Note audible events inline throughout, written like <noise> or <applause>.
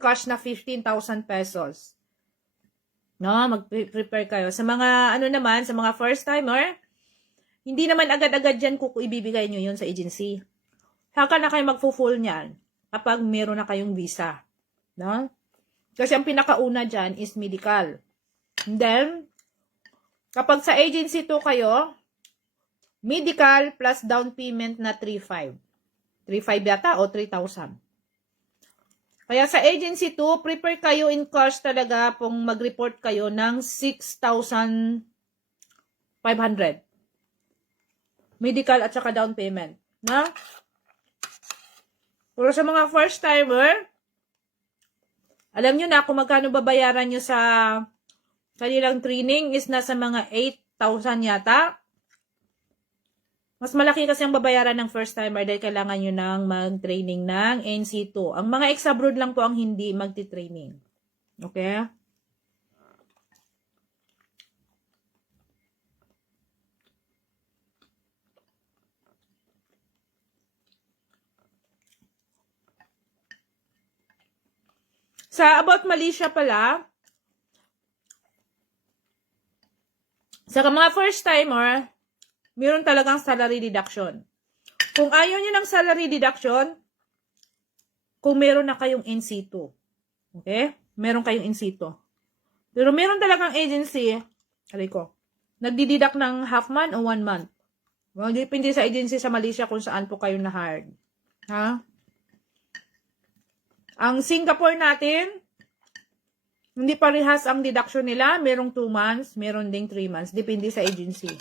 cash na 15,000 pesos. No, mag-prepare kayo. Sa mga, ano naman, sa mga first timer, hindi naman agad-agad dyan kuku ibibigay nyo yun sa agency. Saka na kayo magpo-full niyan kapag meron na kayong visa. No? Kasi ang pinakauna dyan is medical. And then, kapag sa agency to kayo, medical plus down payment na 3,500. 3,500 yata o 3,000. Kaya sa agency 2, prepare kayo in cash talaga pong mag-report kayo ng 6,500. Medical at saka down payment. Na? Pero sa mga first timer, alam nyo na kung magkano babayaran nyo sa kanilang training is nasa mga 8,000 yata. Mas malaki kasi ang babayaran ng first timer dahil kailangan nyo nang mag-training ng NC2. Ang mga ex-abroad lang po ang hindi magti-training. Okay? Sa about Malaysia pala, sa mga first timer, meron talagang salary deduction. Kung ayaw nyo ng salary deduction, kung meron na kayong NC2. Okay? Meron kayong NC2. Pero meron talagang agency, alay ko, nagdididak ng half month o one month. Well, depende sa agency sa Malaysia kung saan po kayo na-hired. Ha? Ang Singapore natin, hindi parehas ang deduction nila. Merong 2 months, meron ding 3 months. Depende sa agency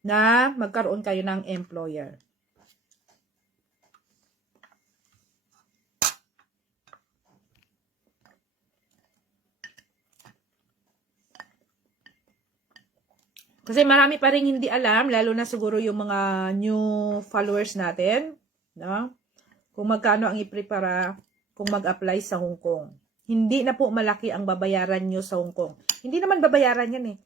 na magkaroon kayo ng employer. Kasi marami pa rin hindi alam, lalo na siguro yung mga new followers natin, no? Kung magkano ang iprepara kung mag-apply sa Hong Kong. Hindi na po malaki ang babayaran nyo sa Hong Kong. Hindi naman babayaran yan eh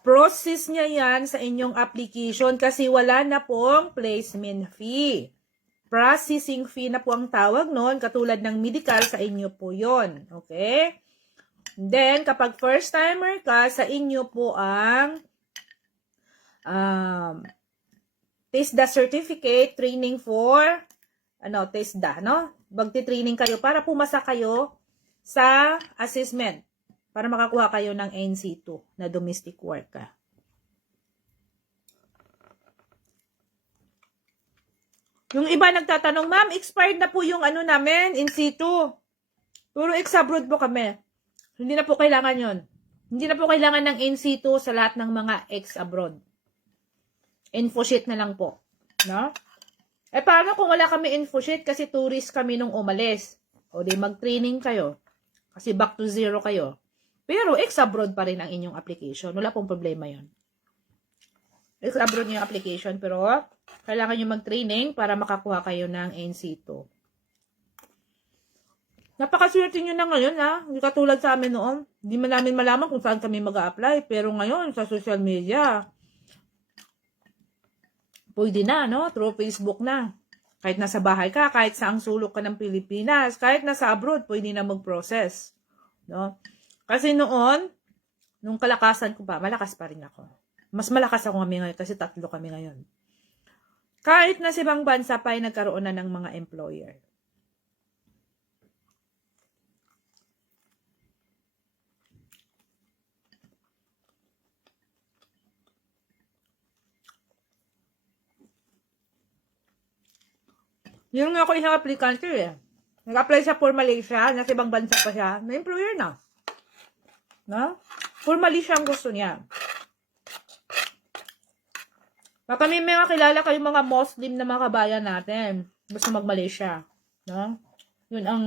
process niya yan sa inyong application kasi wala na pong placement fee. Processing fee na po ang tawag noon, katulad ng medical sa inyo po yon Okay? Then, kapag first timer ka, sa inyo po ang um, TESDA certificate, training for, ano, TESDA, no? Magti-training kayo para pumasa kayo sa assessment para makakuha kayo ng NC2 na domestic worker. Yung iba nagtatanong, ma'am, expired na po yung ano namin, NC2. Puro ex-abroad po kami. Hindi na po kailangan yon. Hindi na po kailangan ng NC2 sa lahat ng mga ex-abroad. Info sheet na lang po. No? Eh, paano kung wala kami info sheet kasi tourist kami nung umalis? O di mag-training kayo. Kasi back to zero kayo. Pero ex-abroad pa rin ang inyong application. Wala pong problema yon. Ex-abroad yung application, pero kailangan nyo mag-training para makakuha kayo ng NC2. Napakaswerte nyo na ngayon, ha? Hindi katulad sa amin noon. Hindi man namin malaman kung saan kami mag apply Pero ngayon, sa social media, pwede na, no? Through Facebook na. Kahit nasa bahay ka, kahit sa ang sulok ka ng Pilipinas, kahit nasa abroad, pwede na mag-process. No? Kasi noon, nung kalakasan ko pa, malakas pa rin ako. Mas malakas ako kami ngayon kasi tatlo kami ngayon. Kahit na sa ibang bansa pa ay nagkaroon na ng mga employer. Yung nga ako isang aplikante eh. Nag-apply siya for Malaysia, nasa ibang bansa pa siya, na employer na. No? Formally siyang gusto niya. Baka may mga kilala kayong mga Muslim na mga kabayan natin. Gusto mag-Malaysia. No? Yun ang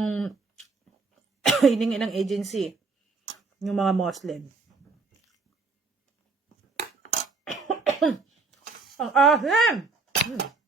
<coughs> hiningi ng agency. Yung mga Muslim. <coughs> ang ahem! Hmm.